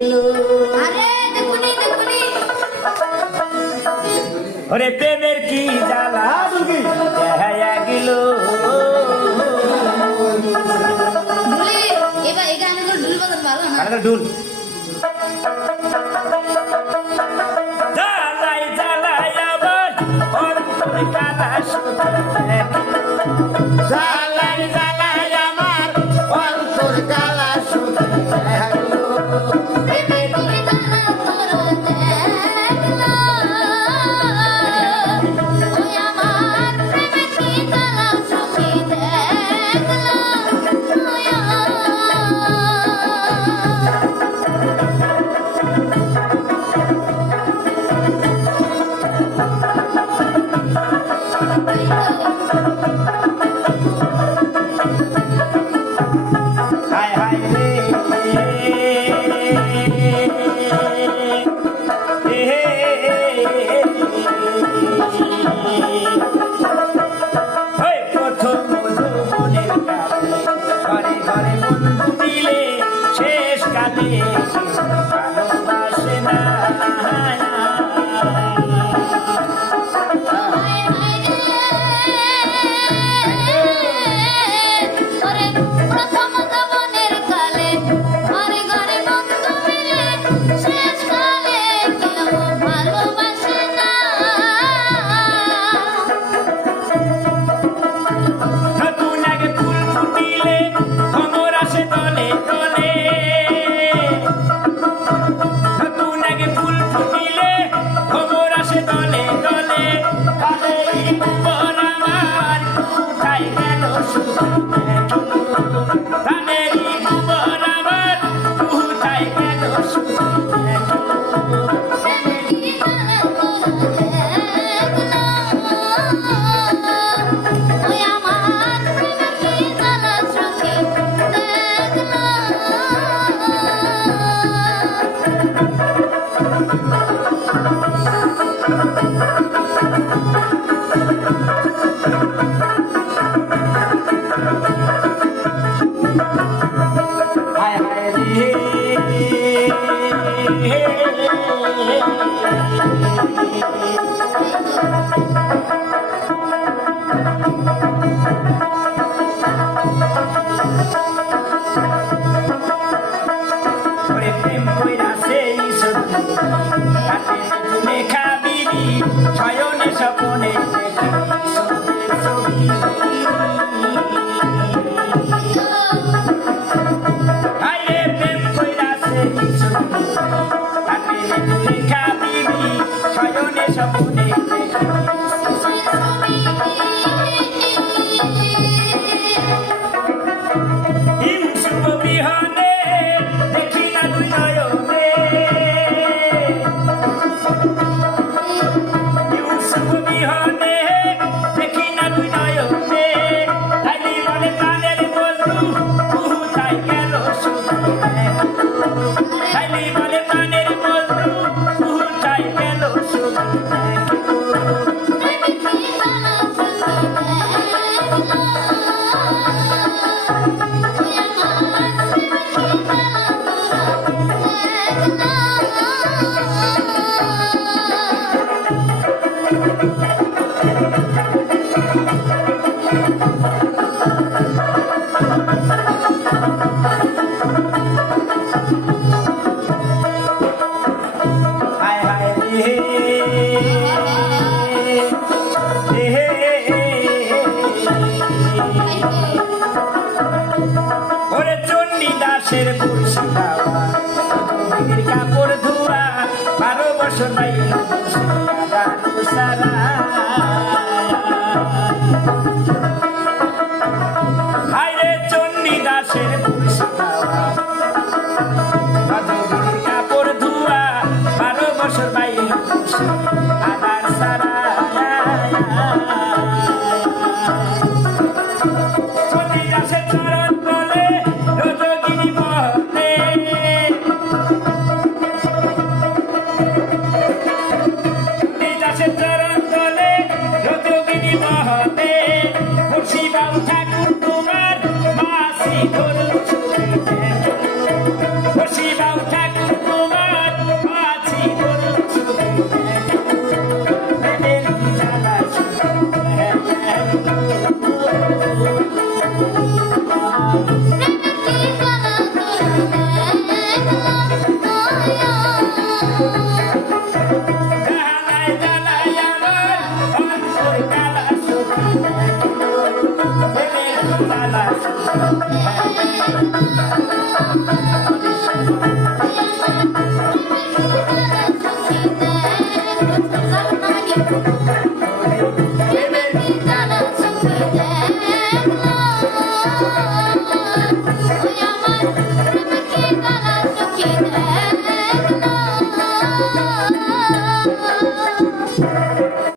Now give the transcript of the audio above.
আরে দেখুনি দেখুনি ওরে প্রেমের কি জ্বালা দেখা গেল ঢুলি এবার এই গানে তো ঢুল বাজাতে পারো না আরে ঢুল জ্বালাই জ্বালাই আবার অন্তরে কাটা জ্বালাই জ্বালাই আমার অন্তর কালা সুখে প্রেমের কি জ্বালা তোরা দেখলা ওই আমার প্রেমের কি জ্বালা সুখী দেখলা ওই হায় হায় রে প্রথম যৌবনের কালে ঘরে ঘরে বন্ধু দিলে শেষ কালে ভালোবাসে না ওরে প্রথম জীবনের কালে ঘরে ঘরে বন্ধু মিলে শেষ কালে কেউ ভালোবাসে না নতুন আগে ফুল ফুটিলে খবর আসে দলে দলে নতুন আগে ফুল ফুটিলে খবর আসে দলে দলে কালেই খবর আমার কোথায় গেল কালেই খবর আমার কোথায় গেল প্রেমের কি জ্বালা তোরা দেখলা ওই আমার প্রেমের কি জ্বালা সুখী দেখলা হায় হায় রে প্রেম কইরা সেই সত্যি হাতে তুমি খাবিবি শয়নে স্বপনে দেখি সত্যের ছবি হায় রে প্রেম কইরা সেই সত্যি হাতে তুমি খাবিবি শয়নে স্বপনে দেখি হিংসুক বিহনে দেখি না দুই নয়নে হিংসুক বিহনে দেখি না দুই নয়নে খালি বলে প্রাণের বন্ধু কোথায় গেল শুধু খালি বলে প্রাণের বন্ধু কোথায় গেল শুধু প্রেমের কি জ্বালা সুখী দেখলা ওই আমার প্রেমের কি জ্বালা তোরা দেখলা খেলা শুরু।